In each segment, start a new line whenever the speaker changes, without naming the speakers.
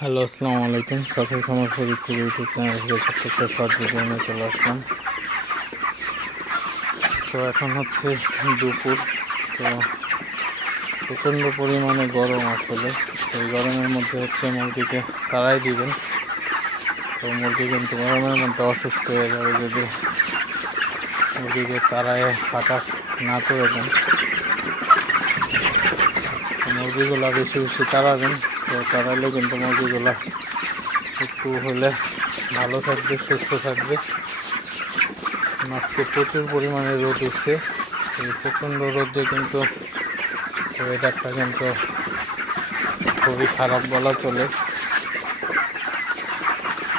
Hello, আসসালামু আলাইকুম। সকাল খামার ফরিদ থেকে ইউটিউব চ্যানেল থেকে একটা শর্ট ভিডিও নিয়ে চলে আসলাম। তো এখন হচ্ছে দুপুর। তো প্রচণ্ড পরিমাণে গরম আসলে। এই গরমের মধ্যে হচ্ছে মুরগিকে তাড়াই দিবেন। তো মুরগি কিন্তু গরমের মধ্যে অসুস্থ হয়ে যাবে যদি মুরগিকে তাড়ায় ফাটা না করে দেন। মুরগিগুলো বেশি বেশি তাড়াবেন তো তাড়ালে কিন্তু মুরগিগুলো একটু হলে ভালো থাকবে, সুস্থ থাকবে। আজকে প্রচুর পরিমাণে রোদ উঠছে। এই প্রচণ্ড রোদে কিন্তু ওয়েদারটা কিন্তু খুবই খারাপ বলা চলে।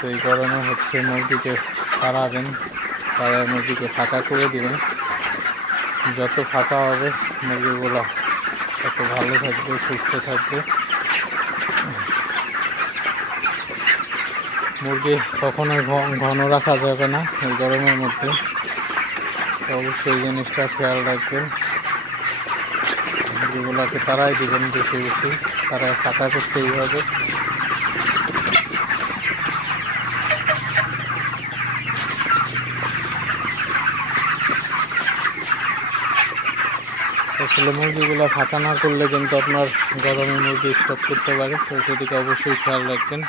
এই কারণে হচ্ছে মুরগিকে তাড়াবেন তারা মুরগিকে ফাঁকা করে দেবেন। যত ফাঁকা হবে, মুরগিগুলো তত ভালো থাকবে, সুস্থ থাকবে। মুরগি কখনোই ঘন রাখা যাবে না এই গরমের মধ্যে। অবশ্যই জিনিসটা খেয়াল রাখবেন। মুরগিগুলোকে তারাই দিবেন বেশি বেশি। তারা ফাঁকা করতেই হবে। আসলে মুরগিগুলো ফাঁকা না করলে কিন্তু আপনার গরমে মুরগি স্টক করতে পারে। তো সেদিকে অবশ্যই খেয়াল রাখবেন।